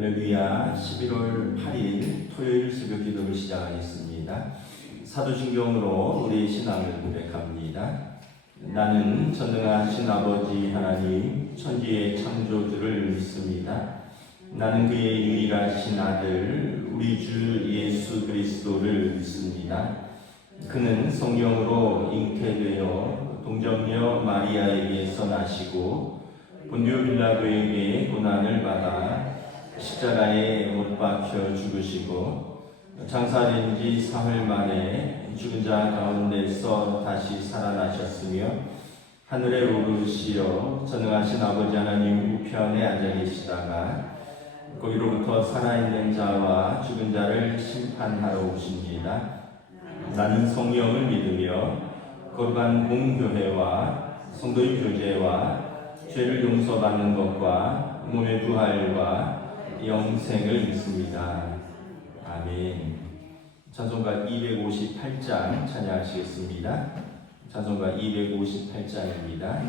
할렐루야. 11월 8일 토요일 새벽 기도를 시작하겠습니다. 사도신경으로 우리의 신앙을 고백합니다. 나는 전능하신 아버지 하나님 천지의 창조주를 믿습니다. 나는 그의 유일하신 아들 우리 주 예수 그리스도를 믿습니다. 그는 성령으로 잉태되어 동정녀 마리아에게서 나시고 본디오 빌라도에게 고난을 받아 십자가에 못 박혀 죽으시고 장사된 지 사흘 만에 죽은 자 가운데서 다시 살아나셨으며 하늘에 오르시어 전능하신 아버지 하나님 우편에 앉아 계시다가 거기로부터 살아있는 자와 죽은 자를 심판하러 오십니다. 나는 성령을 믿으며 거룩한 공교회와 성도의 교제와 죄를 용서받는 것과 몸의 부활과 영생을 믿습니다. 아멘. 찬송가 258장 찬양하시겠습니다. 찬송가 258장입니다.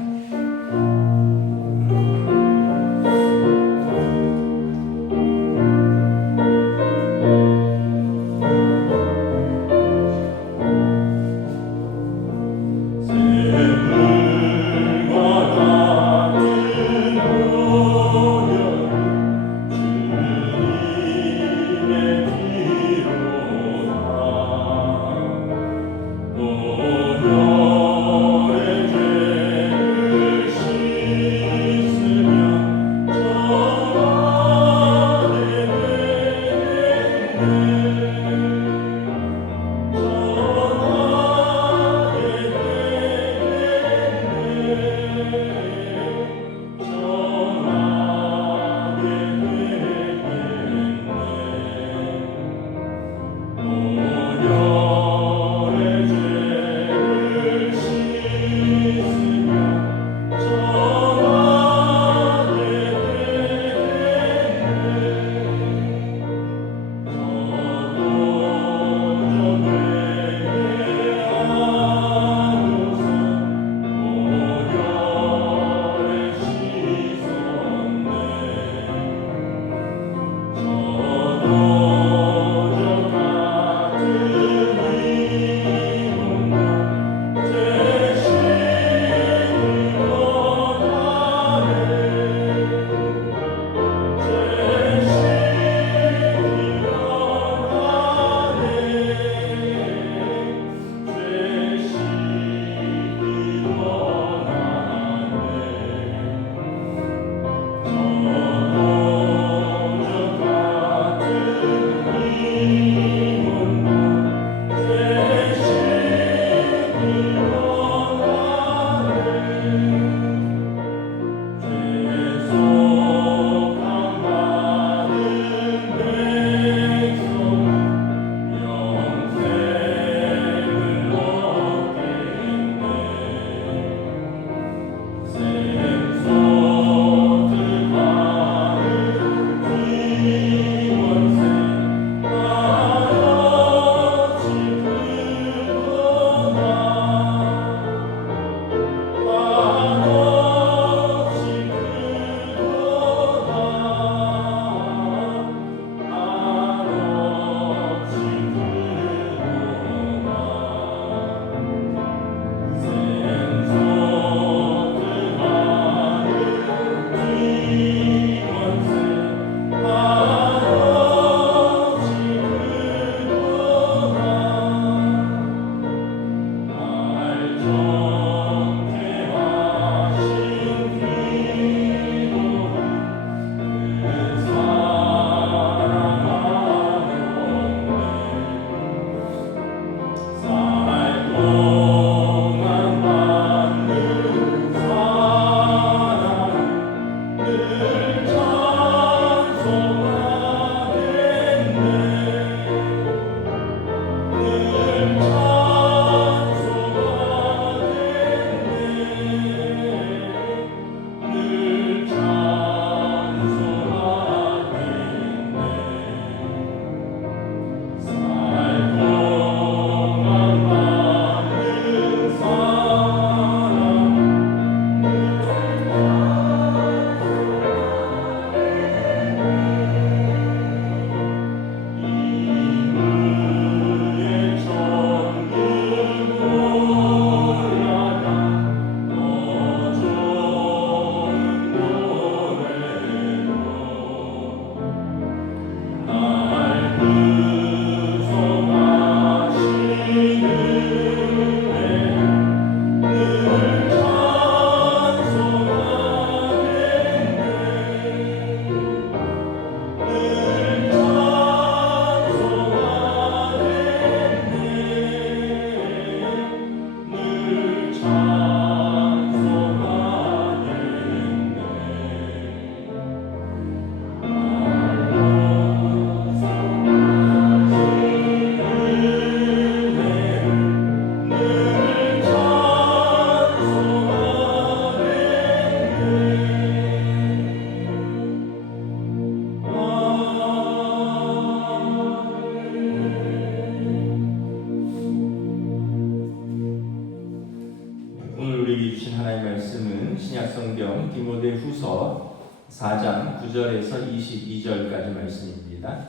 4장 9절에서 22절까지 말씀입니다.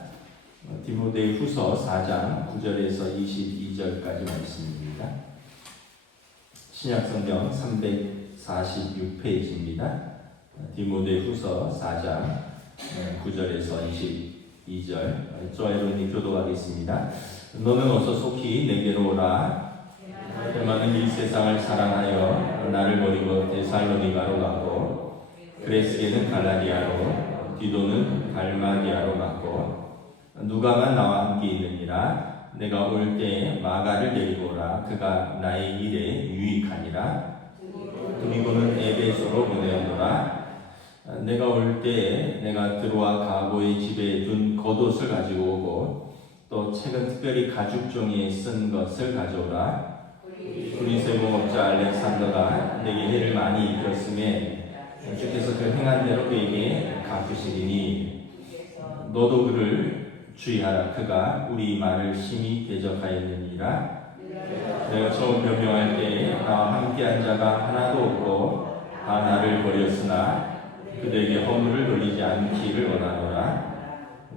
디모데 후서 4장 9절에서 22절까지 말씀입니다. 신약성경 346페이지입니다. 디모데 후서 4장 9절에서 22절 저에게 교도하겠습니다. 너는 어서 속히 내게로 오라. 대만은 이 세상을 사랑하여 나를 버리고 데살로니가로 가고 그레스게는 갈라디아로 디도는 달마디아로 갔고 누가만 나와 함께 있느니라. 내가 올 때에 마가를 데리고 오라. 그가 나의 일에 유익하니라. 그리고는 에베소로 보내었노라. 내가 올 때에 내가 드로아 가고의 집에 둔 겉옷을 가지고 오고 또 책은 특별히 가죽 종이에 쓴 것을 가져오라. 우리 세공업자 알렉산더가 내게 해를 많이 입혔음에 주께서 그 행한 대로 그에게 갚으시리니 너도 그를 주의하라. 그가 우리 말을 심히 대적하였느니라. 내가 처음 변명할 때에 나와 함께한 자가 하나도 없고 다 나를 버렸으나 그들에게 허물을 돌리지 않기를 원하노라.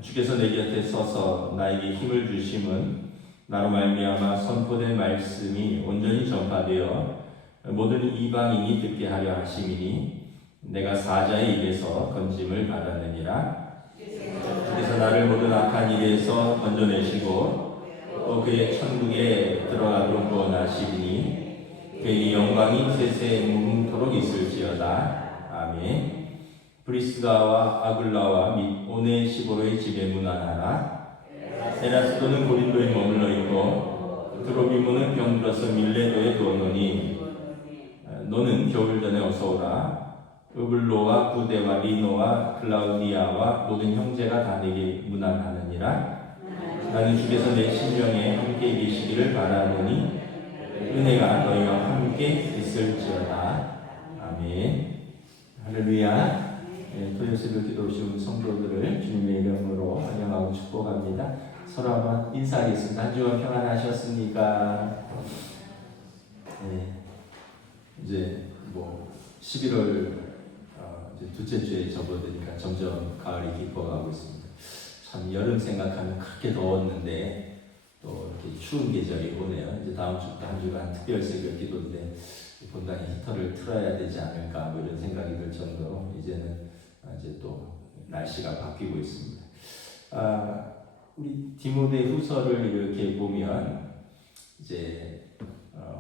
주께서 내 곁에 서서 나에게 힘을 주심은 나로 말미암아 선포된 말씀이 온전히 전파되어 모든 이방인이 듣게 하려 하심이니 내가 사자의 입에서 건짐을 받았느니라. 주께서 나를 모든 악한 일에서 건져내시고 또 그의 천국에 들어가도록 구원하시니 그의 영광이 세세 무궁토록 있을지어다. 아멘. 브리스가와 아굴라와 및 오네시보로의 집에 문안하라. 에라스도는 고린도에 머물러 있고 드로비모는 병들어서 밀레도에 두었노니 너는 겨울 전에 어서 오라. 으블로와 부데와 리노와 클라우디아와 모든 형제가 다 내게 문안하느니라. 나는 주께서 내 심령에 함께 계시기를 바라노니 은혜가 너희와 함께 있을지어다. 아멘. 할렐루야. 토요일 새벽 기도 오신 성도들을 주님의 이름으로 환영하고 축복합니다. 서로 한번 인사하겠습니다. 한 주간 평안하셨습니까? 이제 11월 이제 둘째 주에 접어드니까 점점 가을이 깊어가고 있습니다. 참 여름 생각하면 그렇게 더웠는데 또 이렇게 추운 계절이 오네요. 이제 다음 주부터 한 주간 특별 새벽 기도인데 본당에 히터를 틀어야 되지 않을까 이런 생각이 들 정도로 이제는 이제 또 날씨가 바뀌고 있습니다. 우리 디모데 후서를 이렇게 보면 이제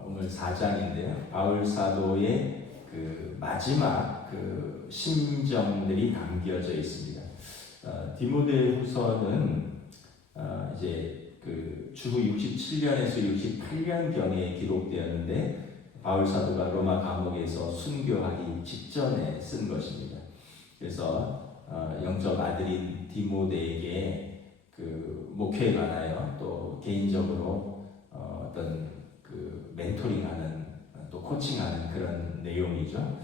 오늘 4장인데요. 바울 사도의 그 마지막 그 심정들이 담겨져 있습니다. 디모데 후서는 이제 그 주후 67년에서 68년경에 기록되었는데 바울 사도가 로마 감옥에서 순교하기 직전에 쓴 것입니다. 그래서 영적 아들인 디모데에게 그 목회에 관하여 또 개인적으로 어떤 그 멘토링하는 또 코칭하는 그런 내용이죠.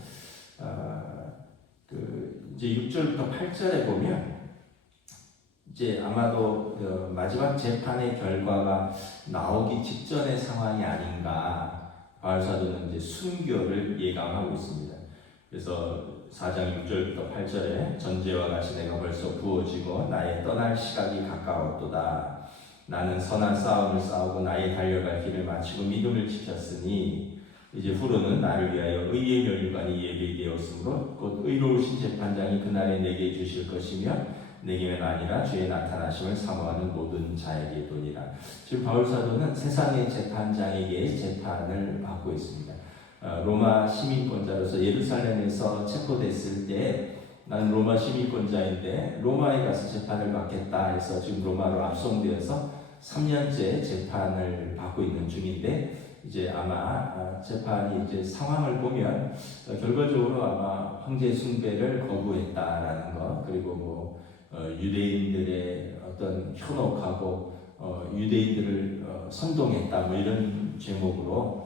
그 이제 6절부터 8절에 보면 이제 아마도 그 마지막 재판의 결과가 나오기 직전의 상황이 아닌가. 바울 사도는 이제 순교를 예감하고 있습니다. 그래서 4장 6절부터 8절에 전제와 같이 내가 벌써 부어지고 나의 떠날 시각이 가까웠도다. 나는 선한 싸움을 싸우고 나의 달려갈 길을 마치고 믿음을 지켰으니 이제 후로는 나를 위하여 의의 멸류관이 예비되었으므로 곧 의로우신 재판장이 그날에 내게 주실 것이며 내게는 아니라 주의 나타나심을 사모하는 모든 자에게 도니라. 지금 바울 사도는 세상의 재판장에게 재판을 받고 있습니다. 로마 시민권자로서 예루살렘에서 체포됐을 때 나는 로마 시민권자인데 로마에 가서 재판을 받겠다 해서 지금 로마로 압송되어서 3년째 재판을 받고 있는 중인데 이제 아마 재판이 이제 상황을 보면 결과적으로 아마 황제 숭배를 거부했다라는 것 그리고 유대인들의 어떤 현혹하고 유대인들을 선동했다 이런 제목으로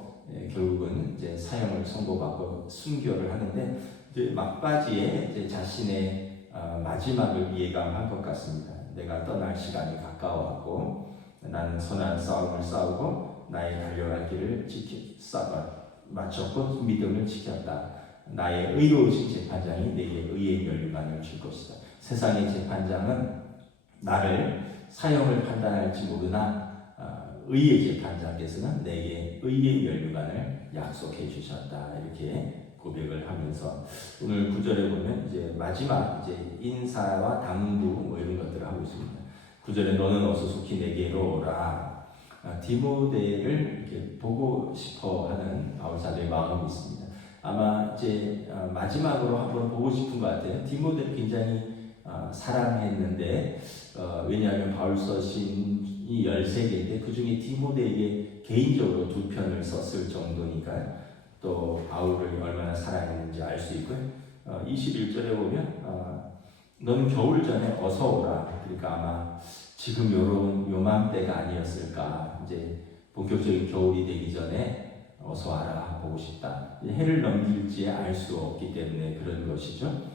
결국은 이제 사형을 선고받고 순교를 하는데 이제 막바지에 이제 자신의 마지막을 예감한 것 같습니다. 내가 떠날 시간이 가까워하고 나는 선한 싸움을 싸우고 나의 달려갈 길을 마쳤고 믿음을 지켰다. 나의 의로우신 재판장이 내게 의의 멸류관을 세상의 재판장은 나를 사형을 판단할지 모르나 의의 재판장께서는 내게 의의 멸류관을 약속해 주셨다. 이렇게 고백을 하면서 오늘 9절에 보면 이제 마지막 이제 인사와 당부 뭐 이런 것들을 하고 있습니다. 9절에 너는 어서 속히 내게로 오라. 디모데를 이렇게 보고 싶어 하는 바울 사도의 마음이 있습니다. 아마 이제 마지막으로 한번 보고 싶은 것 같아요. 디모데를 굉장히 사랑했는데 왜냐하면 바울 서신이 13개인데 그 중에 디모데에게 개인적으로 2편을 썼을 정도니까 또 바울을 얼마나 사랑했는지 알 수 있고요. 21절에 보면 너는 겨울 전에 어서 오라. 그러니까 아마 지금 요맘때가 아니었을까. 이제 본격적인 겨울이 되기 전에 어서 와라. 보고 싶다. 해를 넘길지 알 수 없기 때문에 그런 것이죠.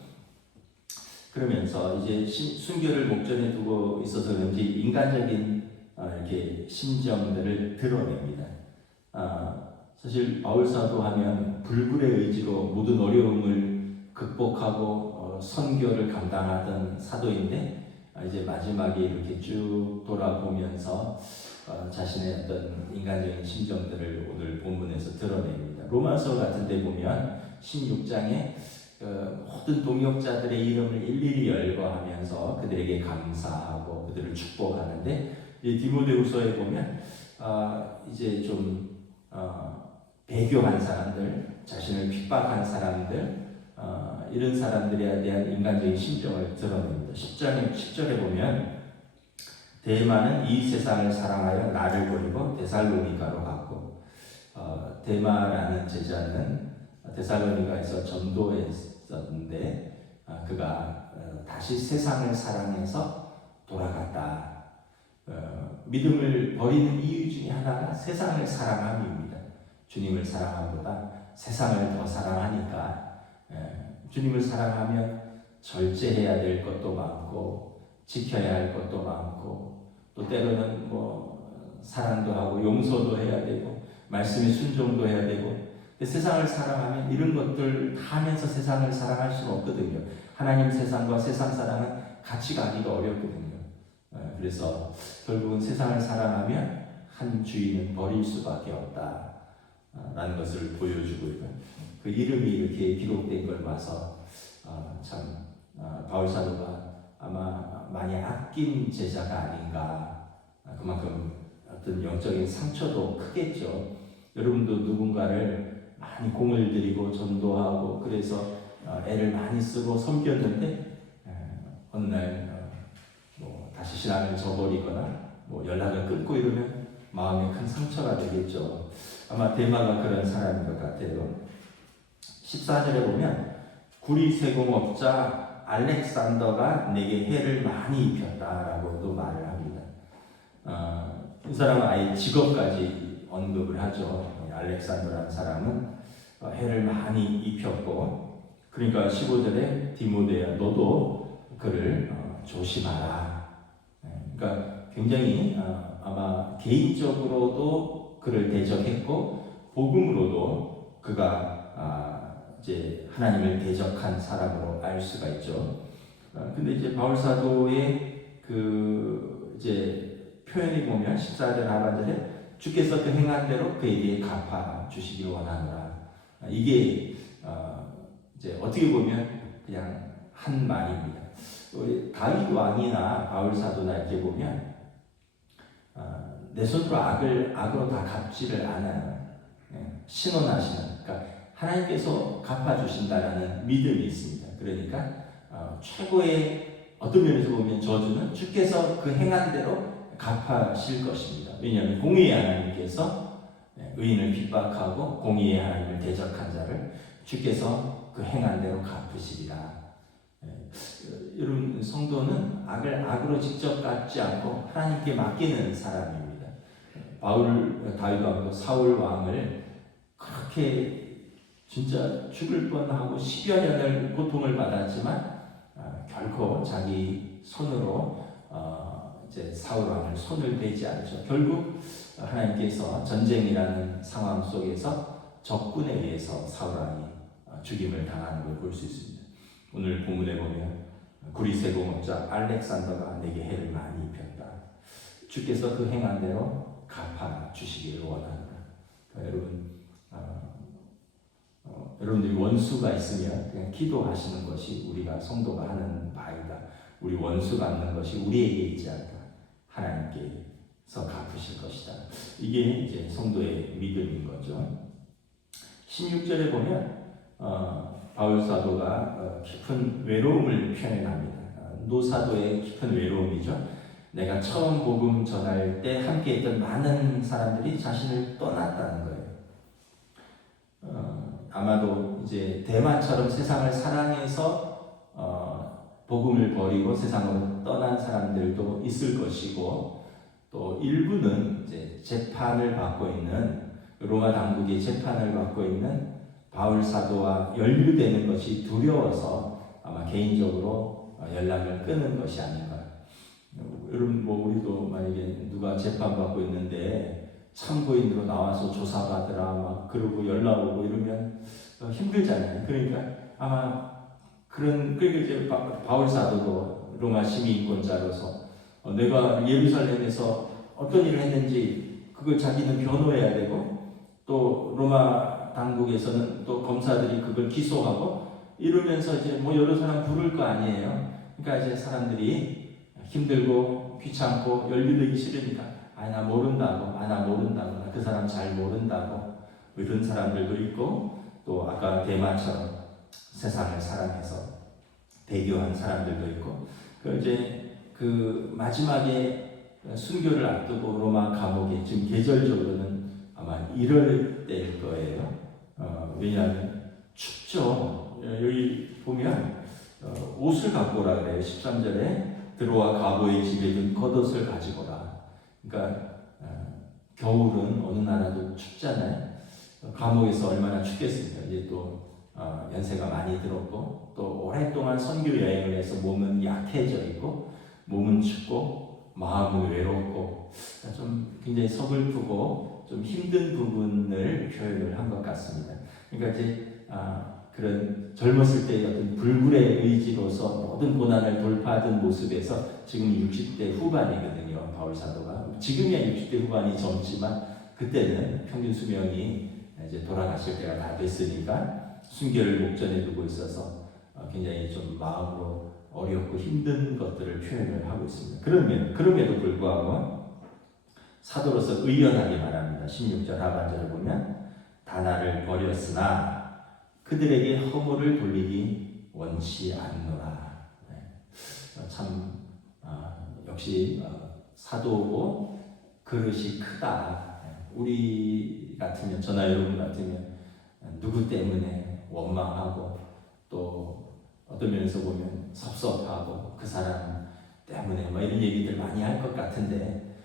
그러면서 이제 순교를 목전에 두고 있어서 그런지 인간적인 이렇게 심정들을 드러냅니다. 사실 바울 사도 하면 불굴의 의지로 모든 어려움을 극복하고 선교를 감당하던 사도인데 이제 마지막에 이렇게 쭉 돌아보면서 자신의 어떤 인간적인 심정들을 오늘 본문에서 드러냅니다. 로마서 같은 데 보면 16장에 모든 동역자들의 이름을 일일이 열거하면서 그들에게 감사하고 그들을 축복하는데 디모데후서에 보면 이제 좀 배교한 사람들, 자신을 핍박한 사람들, 이런 사람들에 대한 인간적인 심정을 드러냅니다. 10절에 보면 데마는 이 세상을 사랑하여 나를 버리고 데살로니가로 갔고 데마라는 제자는 데살로니가에서 전도했었는데 그가 다시 세상을 사랑해서 돌아갔다. 믿음을 버리는 이유 중에 하나가 세상을 사랑함입니다. 주님을 사랑함보다 세상을 더 사랑하니까 주님을 사랑하면 절제해야 될 것도 많고 지켜야 할 것도 많고 또 때로는 뭐 사랑도 하고 용서도 해야 되고 말씀에 순종도 해야 되고 세상을 사랑하면 이런 것들 다 하면서 세상을 사랑할 수는 없거든요. 하나님 세상과 세상 사랑은 같이 가기가 어렵거든요. 그래서 결국은 세상을 사랑하면 한 주인은 버릴 수밖에 없다 라는 것을 보여주고 있고요. 그 이름이 이렇게 기록된 걸 봐서 참 바울 사도가 아마 많이 아낀 제자가 아닌가. 그만큼 어떤 영적인 상처도 크겠죠. 여러분도 누군가를 많이 공을 들이고 전도하고 그래서 애를 많이 쓰고 섬겼는데 어느 날 뭐 다시 신앙을 저버리거나 뭐 연락을 끊고 이러면 마음에 큰 상처가 되겠죠. 아마 데마가 그런 사람인 것 같아요. 14절에 보면 구리 세공업자 알렉산더가 내게 해를 많이 입혔다라고도 말을 합니다. 이 사람은 아예 직업까지 언급을 하죠. 알렉산더라는 사람은 해를 많이 입혔고 그러니까 15절에 디모데야 너도 그를 조심하라. 그러니까 굉장히 아마 개인적으로도 그를 대적했고 복음으로도 그가 이제 하나님을 대적한 사람으로 알 수가 있죠. 근데 이제 바울 사도의 그 이제 표현이 보면 14절 하반절에 주께서 그 행한 대로 그에게 갚아 주시길 원하노라. 이게 이제 어떻게 보면 그냥 한 말입니다. 우리 다윗 왕이나 바울 사도나 이렇게 보면 내 손으로 악으로 다 갚지를 않아요. 신원하시는, 그러니까 하나님께서 갚아주신다라는 믿음이 있습니다. 그러니까 최고의 어떤 면에서 보면 저주는 주께서 그 행한 대로 갚아실 것입니다. 왜냐하면 공의의 하나님께서 의인을 핍박하고 공의의 하나님을 대적한 자를 주께서 그 행한 대로 갚으시리라. 여러분 성도는 악을 악으로 직접 갚지 않고 하나님께 맡기는 사람입니다. 다윗 왕도 사울 왕을 그렇게 진짜 죽을 뻔하고 10여 년을 고통을 받았지만 결코 자기 손으로 이제 사울 왕을 손을 대지 않죠. 결국 하나님께서 전쟁이라는 상황 속에서 적군에 의해서 사울 왕이 죽임을 당하는 걸 볼 수 있습니다. 오늘 본문에 보면 구리세 공업자 알렉산더가 내게 해를 많이 입혔다. 주께서 그 행한 대로 갚아 주시기를 원한다. 여러분, 여러분들이 원수가 있으면 그냥 기도하시는 것이 우리가 성도가 하는 바이다. 우리 원수 갚는 것이 우리에게 있지 않다. 하나님께서 갚으실 것이다. 이게 이제 성도의 믿음인 거죠. 16절에 보면 바울 사도가 깊은 외로움을 표현합니다. 노사도의 깊은 외로움이죠. 내가 처음 복음 전할 때 함께 있던 많은 사람들이 자신을 떠났다는 거예요. 아마도 이제 대마처럼 세상을 사랑해서 복음을 버리고 세상으로 떠난 사람들도 있을 것이고, 또 일부는 이제 재판을 받고 있는 로마 당국의 재판을 받고 있는 바울 사도와 연루되는 것이 두려워서 아마 개인적으로 연락을 끊은 것이 아닌가. 여러분, 우리도 만약에 누가 재판받고 있는데 참고인으로 나와서 조사받으라 막 그러고 연락 오고 이러면 힘들잖아요. 그러니까 아마 그러니까 이제 바울 사도도 로마 시민권자로서 내가 예루살렘에서 어떤 일을 했는지 그걸 자기는 변호해야 되고, 또 로마 당국에서는 또 검사들이 그걸 기소하고 이러면서 이제 여러 사람 부를 거 아니에요. 그러니까 이제 사람들이 힘들고 귀찮고 연루되기 싫으니까 나 모른다고, 나 그 사람 잘 모른다고 이런 사람들도 있고, 또 아까 대마처럼 세상을 사랑해서 배교한 사람들도 있고, 이제 그 마지막에 순교를 앞두고 로마 감옥에 지금 계절적으로는 아마 이럴 때일 거예요. 왜냐하면 춥죠. 여기 보면 옷을 갖고 오라 그래요. 13절에 들어와 가보의 집에 든 겉옷을 가지고 오라. 그러니까 겨울은 어느 나라도 춥잖아요. 감옥에서 얼마나 춥겠습니까? 이제 또 연세가 많이 들었고, 또 오랫동안 선교 여행을 해서 몸은 약해져 있고, 몸은 춥고 마음은 외롭고 좀 굉장히 서글프고 좀 힘든 부분을 표현을 한 것 같습니다. 그러니까 이제 그런 젊었을 때의 어떤 불굴의 의지로서 모든 고난을 돌파하던 모습에서 지금 60대 후반이거든요. 바울 사도가 지금이야 60대 후반이 젊지만 그때는 평균 수명이 이제 돌아가실 때가 다 됐으니까 순교를 목전에 두고 있어서 굉장히 좀 마음으로 어렵고 힘든 것들을 표현을 하고 있습니다. 그럼에도 불구하고 사도로서 의연하게 말합니다. 16절 하반절을 보면 다 나를 버렸으나 그들에게 허물을 돌리기 원치 않노라. 참 역시 사도고 그릇이 크다. 우리 같으면, 저나 여러분 같으면 누구 때문에 원망하고 또 어떤 면에서 보면 섭섭하고 그 사람 때문에 이런 얘기들 많이 할 것 같은데,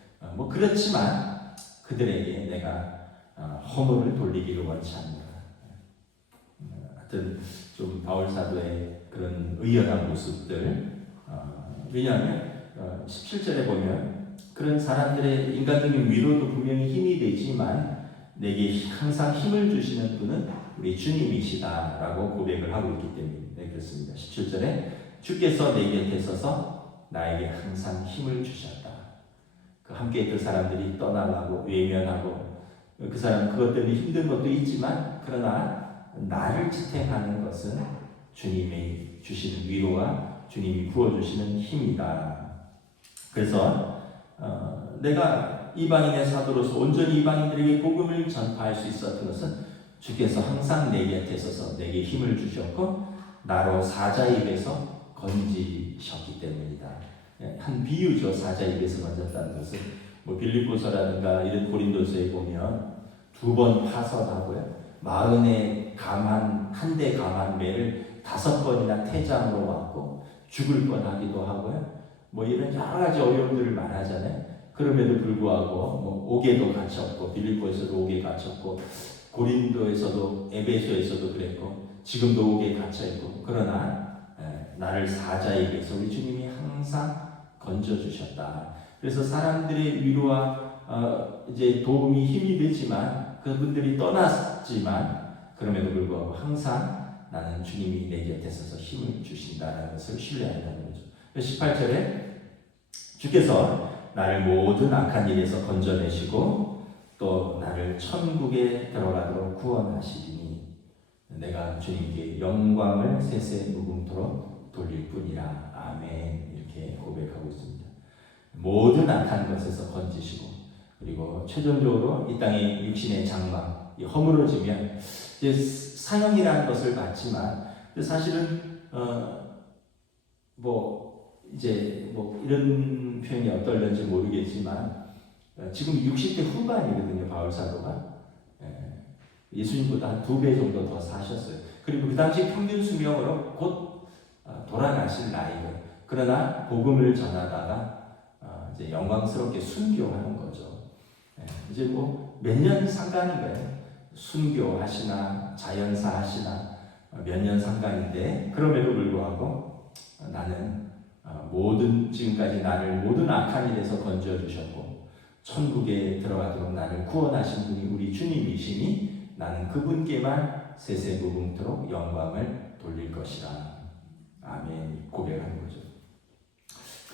그렇지만 그들에게 내가 허물을 돌리기를 원치 않는다. 하여튼 좀 바울 사도의 그런 의연한 모습들, 왜냐하면 17절에 보면 그런 사람들의 인간적인 위로도 분명히 힘이 되지만 내게 항상 힘을 주시는 분은 우리 주님이시다라고 고백을 하고 있기 때문에 그렇습니다. 17절에 주께서 내 곁에 서서 나에게 항상 힘을 주셨다. 그 함께 있던 사람들이 떠나가고 외면하고 그 사람 그것 때문에 힘든 것도 있지만, 그러나 나를 지탱하는 것은 주님이 주시는 위로와 주님이 부어주시는 힘이다. 그래서 내가 이방인의 사도로서 온전히 이방인들에게 복음을 전파할 수 있었던 것은 주께서 항상 내 곁에 서서 내게 힘을 주셨고 나로 사자 입에서 건지셨기 때문이다. 한 비유죠. 사자 입에서 건졌다는 것은 빌립보서라든가 이런 고린도서에 보면 2번 파선하고요, 40의 감한 한 대 감한 매를 5번이나 태장으로 맞고 죽을 뻔하기도 하고요. 이런 여러 가지 어려움들을 말하잖아요. 그럼에도 불구하고 옥에도 갇혔고, 빌립보에서도 옥에 갇혔고, 고린도에서도 에베소에서도 그랬고, 지금도 옥에 갇혀 있고, 그러나 나를 사자 입에서 우리 주님이 항상 건져 주셨다. 그래서 사람들의 위로와 이제 도움이 힘이 되지만, 그분들이 떠났지만, 그럼에도 불구하고 항상 나는 주님이 내 곁에 서서 힘을 주신다는 것을 신뢰한다는 거죠. 18절에 주께서 나를 모든 악한 일에서 건져내시고 또 나를 천국에 들어가도록 구원하시리니 내가 주님께 영광을 세세 무궁토록 돌릴 뿐이라. 아멘. 이렇게 고백하고 있습니다. 모든 악한 것에서 건지시고, 그리고 최종적으로 이 땅의 육신의 장막 허물어지면 이제 사형이라는 것을 받지만 사실은 이제 이런 표현이 어떨는지 모르겠지만 지금 60대 후반이거든요. 바울 사도가 예수님보다 한 2배 정도 더 사셨어요. 그리고 그 당시 평균 수명으로 곧 돌아가실 나이고, 그러나 복음을 전하다가 이제 영광스럽게 순교하는 거죠. 이제 몇 년 상관인 거예요. 순교하시나 자연사 하시나 몇 년 상관인데, 그럼에도 불구하고 나는 지금까지 나를 모든 악한 일에서 건져 주셨고 천국에 들어가도록 나를 구원하신 분이 우리 주님이시니 나는 그분께만 세세무궁토록 영광을 돌릴 것이라. 아멘. 고백하는 거죠.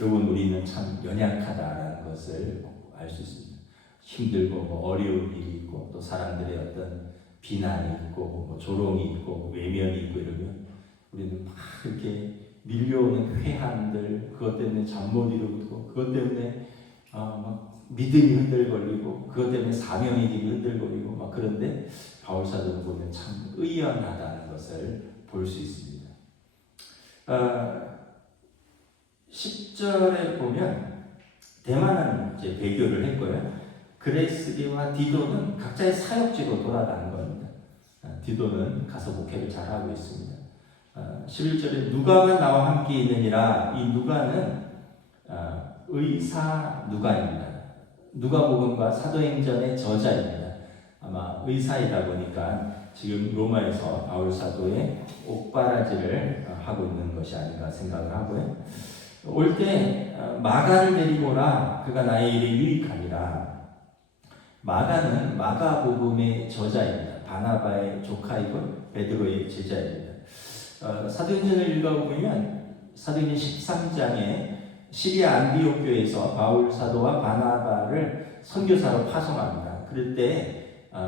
여러분, 우리는 참 연약하다라는 것을 알 수 있습니다. 힘들고 어려운 일이 있고 또 사람들의 어떤 비난이 있고 조롱이 있고 외면이 있고 이러면 우리는 막 이렇게 밀려오는 회한들, 그것 때문에 잠 못 이루고, 그것 때문에 막 믿음이 흔들거리고, 그것 때문에 사명의 길이 흔들거리고 막 그런데 바울 사도를 보면 참 의연하다는 것을 볼 수 있습니다. 10절에 보면 대만은 이제 배교를 했고요. 그레스게와 디도는 각자의 사역지로 돌아가는 겁니다. 디도는 가서 목회를 잘하고 있습니다. 11절에 누가가 나와 함께 있느니라. 이 누가는 의사 누가입니다. 누가복음과 사도행전의 저자입니다. 아마 의사이다 보니까 지금 로마에서 바울 사도의 옥바라지를 하고 있는 것이 아닌가 생각을 하고요. 올 때 마가를 데리고 오라. 그가 나의 일에 유익하니라. 마가는 마가복음의 저자입니다. 바나바의 조카이고 베드로의 제자입니다. 사도행전을 읽어보면 사도행전 13장에 시리아 안디옥 교회에서 바울 사도와 바나바를 선교사로 파송합니다. 그럴 때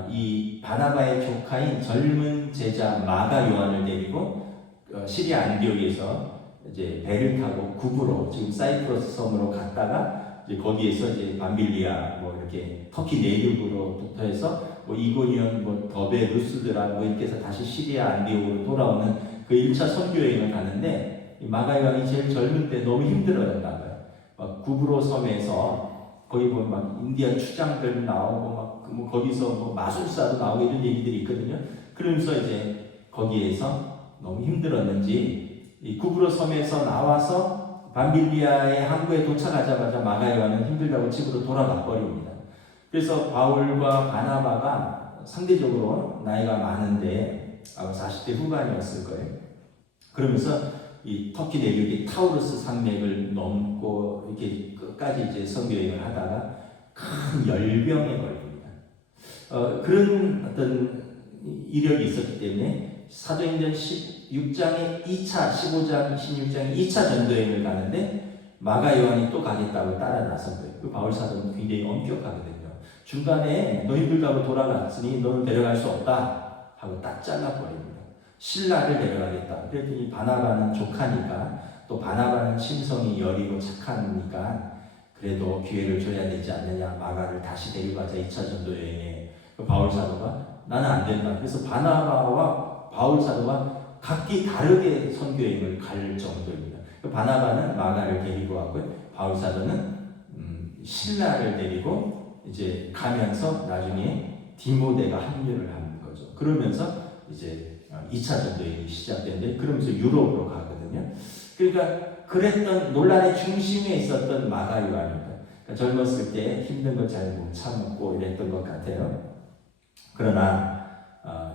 이 바나바의 조카인 젊은 제자 마가 요한을 데리고 시리아 안디옥에서 이제 배를 타고 구브로, 지금 사이프러스 섬으로 갔다가 이제 거기에서 이제 밤빌리아 이렇게 터키 내륙으로부터 해서 이고니온 더베 루스드라 이렇게 해서 다시 시리아 안디옥으로 돌아오는 그 1차 선교 여행을 가는데, 마가 요한이 제일 젊은 때 너무 힘들어했나 봐요. 구브로 섬에서 거기 보면 막 인디안 추장들 나오고 거기서 마술사도 나오고 이런 얘기들이 있거든요. 그러면서 이제 거기에서 너무 힘들었는지 이 구브로 섬에서 나와서 밤빌리아의 항구에 도착하자마자 마가 요한은 힘들다고 집으로 돌아가 버립니다. 그래서 바울과 바나바가 상대적으로 나이가 많은데 아마 40대 후반이었을 거예요. 그러면서 이 터키 내륙의 타우루스 산맥을 넘고 이렇게 끝까지 이제 선교 여행을 하다가 큰 열병에 걸립니다. 그런 어떤 이력이 있었기 때문에 사도행전 16장에 2차, 15장, 16장에 2차 전도여행을 가는데 마가 요한이 또 가겠다고 따라 나선 거예요. 그 바울 사도는 굉장히 엄격하거든요. 중간에 너희들하고 돌아갔으니 너는 데려갈 수 없다 하고 딱 잘라버립니다. 신라를 데려가겠다. 그랬더니 바나바는 조카니까, 또 바나바는 심성이 여리고 착하니까 그래도 기회를 줘야 되지 않느냐. 마가를 다시 데려가자. 2차 전도 여행에. 바울 사도가 나는 안 된다. 그래서 바나바와 바울 사도가 각기 다르게 선교 여행을 갈 정도입니다. 바나바는 마가를 데리고 왔고요. 바울 사도는 신라를 데리고 이제 가면서 나중에 디모데가 합류를 하는 거죠. 그러면서 이제 2차 전도여행이 시작되는데, 그러면서 유럽으로 가거든요. 그러니까 그랬던 논란의 중심에 있었던 마가 요한입니다. 그러니까 젊었을 때 힘든 걸 잘 못 참고 이랬던 것 같아요. 그러나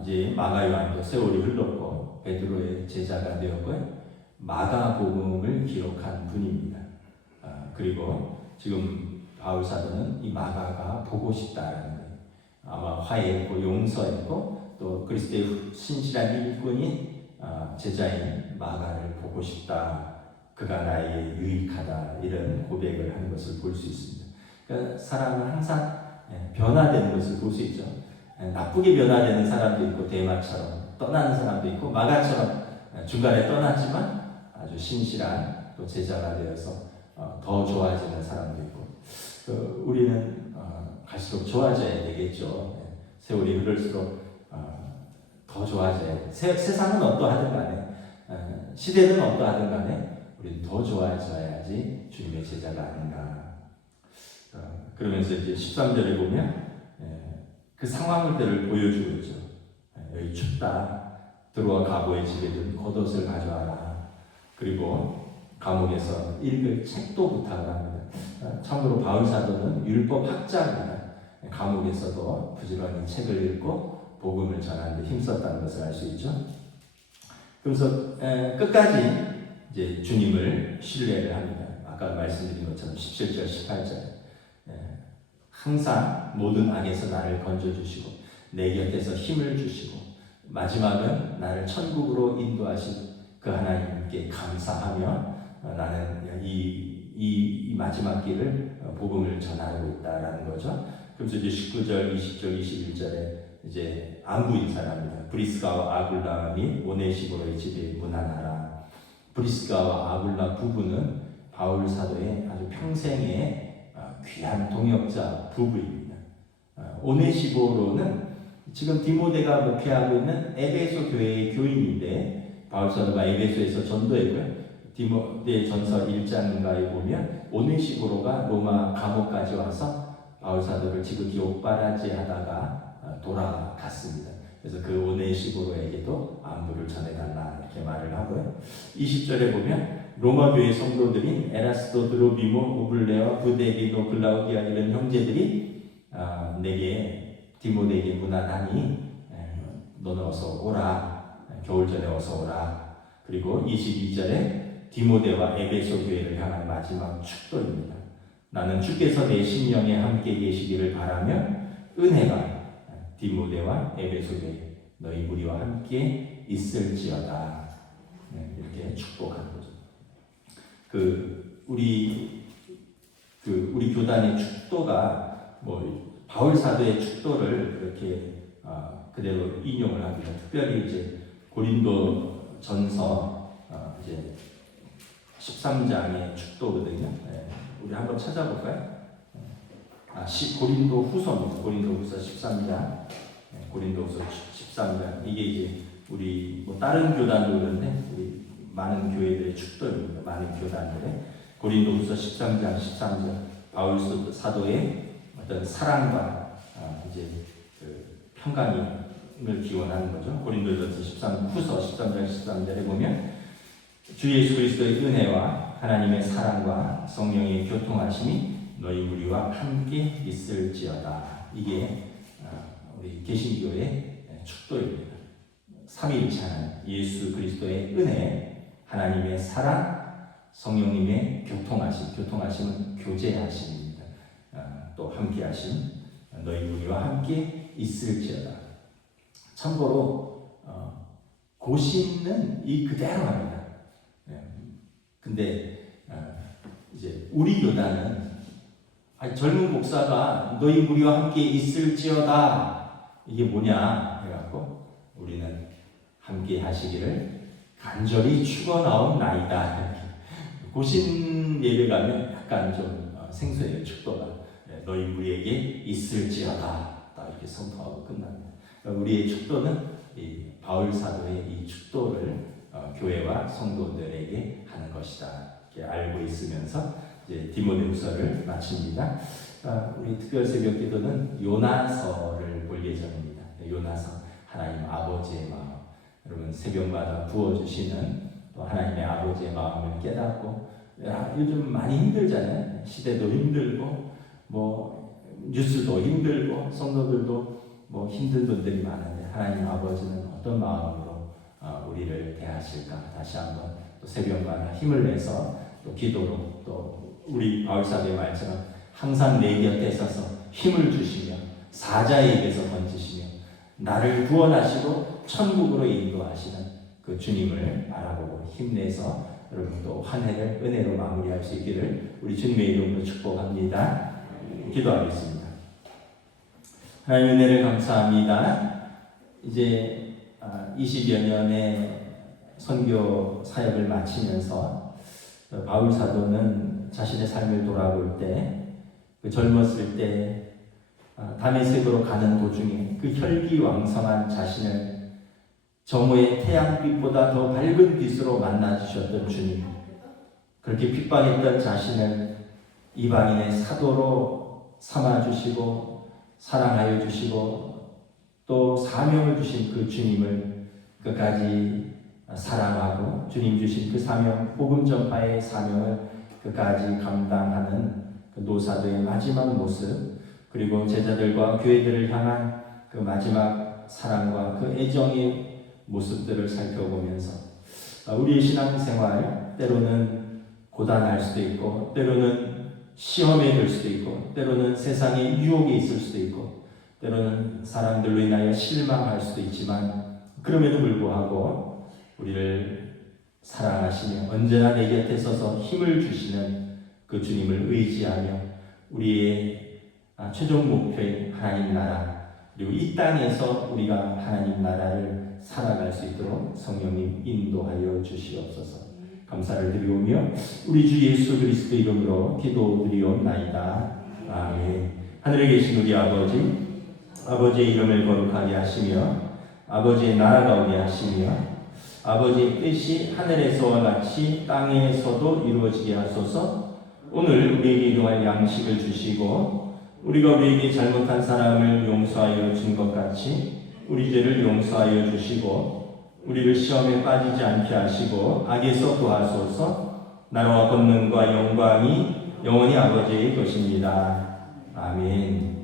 이제 마가 요한도 세월이 흘렀고 베드로의 제자가 되었고요. 마가복음을 기록한 분입니다. 그리고 지금 바울 사도는 이 마가가 보고 싶다라는 거예요. 아마 화해했고 용서했고 또 그리스도의 신실한 일꾼인 제자인 마가를 보고 싶다. 그가 나에게 유익하다. 이런 고백을 하는 것을 볼 수 있습니다. 그러니까 사람은 항상 변화되는 것을 볼 수 있죠. 나쁘게 변화되는 사람도 있고 대마처럼 떠나는 사람도 있고 마가처럼 중간에 떠났지만 아주 신실한 또 제자가 되어서 더 좋아지는 사람도 있고 우리는 갈수록 좋아져야 되겠죠. 세월이 흐를수록 더 좋아져야 돼. 세상은 어떠하든 간에 시대는 어떠하든 간에 우리는 더 좋아져야지 주님의 제자가 아닌가. 그러면서 이제 13절에 보면 그 상황들을 보여주고 있죠. 여기 춥다. 들어와 가보의 집에든 겉옷을 가져와라. 그리고 감옥에서 읽을 책도 부탁을 합니다. 참고로 바울 사도는 율법 학자입니다. 감옥에서도 부지런히 책을 읽고 복음을 전하는 데 힘썼다는 것을 알 수 있죠. 그래서 끝까지 이제 주님을 신뢰를 합니다. 아까 말씀드린 것처럼 17절, 18절 항상 모든 악에서 나를 건져주시고 내 곁에서 힘을 주시고 마지막은 나를 천국으로 인도하신 그 하나님께 감사하며 나는 이 마지막 길을 복음을 전하고 있다라는 거죠. 그래서 이제 19절, 20절, 21절에 이제 안부 인사를 합니다. 브리스가와 아굴라 및 오네시보로의 집에 문안하라. 브리스가와 아굴라 부부는 바울 사도의 아주 평생의 귀한 동역자 부부입니다. 오네시보로는 지금 디모데가 목회하고 있는 에베소 교회의 교인인데 바울 사도가 에베소에서 전도했고요. 디모데 전서 1장가에 보면 오네시보로가 로마 감옥까지 와서 바울 사도를 지극히 옥바라지 하다가 돌아갔습니다. 그래서 그 오네시보로에게도 안부를 전해달라 이렇게 말을 하고요. 20절에 보면 로마 교회 성도들인 에라스도, 드로비모, 오블레와 부데기노, 글라우디아 이런 형제들이 내게 디모데에게 문안하니 너는 어서 오라. 겨울전에 어서 오라. 그리고 22절에 디모데와 에베소 교회를 향한 마지막 축도입니다. 나는 주께서 내 심령에 함께 계시기를 바라며 은혜가 디모데와 에베소 교회 너희 무리와 함께 있을지어다. 이렇게 축복하는 거죠. 우리 교단의 축도가 바울 사도의 축도를 이렇게 그대로 인용을 합니다. 특별히 이제 고린도 전서 이제 13장의 축도거든요. 우리 한번 찾아볼까요? 고린도 후서입니다. 고린도 후서 13장. 고린도 후서 13장. 이게 이제 우리 다른 교단도 그런데 우리 많은 교회들의 축도입니다. 많은 교단들의 고린도 후서 13장 13절. 바울 사도의 어떤 사랑과 이제 평강을 기원하는 거죠. 고린도전서 13 후서 13장 13절에 보면 주 예수 그리스도의 은혜와 하나님의 사랑과 성령의 교통하심이 너희 무리와 함께 있을지어다. 이게 우리 개신교의 축도입니다. 삼위일체하는 예수 그리스도의 은혜, 하나님의 사랑, 성령님의 교통하심은 교제하심입니다. 또 함께하심, 너희 무리와 함께 있을지어다. 참고로 고심은 이 그대로 합니다. 근데 이제 우리 교단은 젊은 목사가 너희 무리와 함께 있을지어다 이게 뭐냐 해갖고 우리는 함께 하시기를 간절히 축원하옵나이다. 고신 예배 가면 약간 좀 생소해요. 축도가 너희 무리에게 있을지어다 이렇게 선포하고 끝납니다. 우리의 축도는 이 바울 사도의 이 축도를 교회와 성도들에게 하는 것이다. 이렇게 알고 있으면서 이제 디모데후서를 마칩니다. 우리 특별 새벽 기도는 요나서를 볼 예정입니다. 요나서 하나님 아버지의 마음. 여러분 새벽마다 부어주시는 또 하나님의 아버지의 마음을 깨닫고 요즘 많이 힘들잖아요. 시대도 힘들고 뉴스도 힘들고 성도들도 힘든 분들이 많은데 하나님 아버지는 어떤 마음으로 우리를 대하실까? 다시 한번 또 새벽마다 힘을 내서 또 기도로 또 우리 바울 사도의 말처럼 항상 내 곁에 서서 힘을 주시며 사자의 입에서 건지시며 나를 구원하시고 천국으로 인도하시는 그 그 주님을 바라보고 힘내서 여러분 또 한 해를 은혜로 마무리할 수 있기를 우리 주님의 이름으로 축복합니다. 기도하겠습니다. 하나님 은혜를 감사합니다. 이제 20여 년의 선교 사역을 마치면서 바울 사도는 자신의 삶을 돌아볼 때 그 젊었을 때 다메섹으로 가는 도중에 그 혈기왕성한 자신을 정오의 태양빛보다 더 밝은 빛으로 만나주셨던 주님, 그렇게 핍박했던 자신을 이방인의 사도로 삼아주시고 사랑하여 주시고 또 사명을 주신 그 주님을 끝까지 사랑하고 주님 주신 그 사명, 복음 전파의 사명을 끝까지 감당하는 그 노사도의 마지막 모습, 그리고 제자들과 교회들을 향한 그 마지막 사랑과 그 애정의 모습들을 살펴보면서 우리의 신앙생활 때로는 고단할 수도 있고 때로는 시험에 들 수도 있고 때로는 세상의 유혹에 있을 수도 있고 때로는 사람들로 인하여 실망할 수도 있지만 그럼에도 불구하고 우리를 사랑하시며 언제나 내 곁에 서서 힘을 주시는 그 주님을 의지하며 우리의 최종 목표인 하나님 나라, 그리고 이 땅에서 우리가 하나님 나라를 살아갈 수 있도록 성령님 인도하여 주시옵소서. 감사를 드리오며 우리 주 예수 그리스도 이름으로 기도드리옵나이다. 아멘. 하늘에 계신 우리 아버지, 아버지의 이름을 거룩하게 하시며 아버지의 나라가 오게 하시며 아버지의 뜻이 하늘에서와 같이 땅에서도 이루어지게 하소서. 오늘 우리에게 일용할 양식을 주시고 우리가 우리에게 잘못한 사람을 용서하여 준 것 같이 우리 죄를 용서하여 주시고 우리를 시험에 빠지지 않게 하시고 악에서 구하소서. 나라와 권능과 영광이 영원히 아버지의 것입니다. 아멘.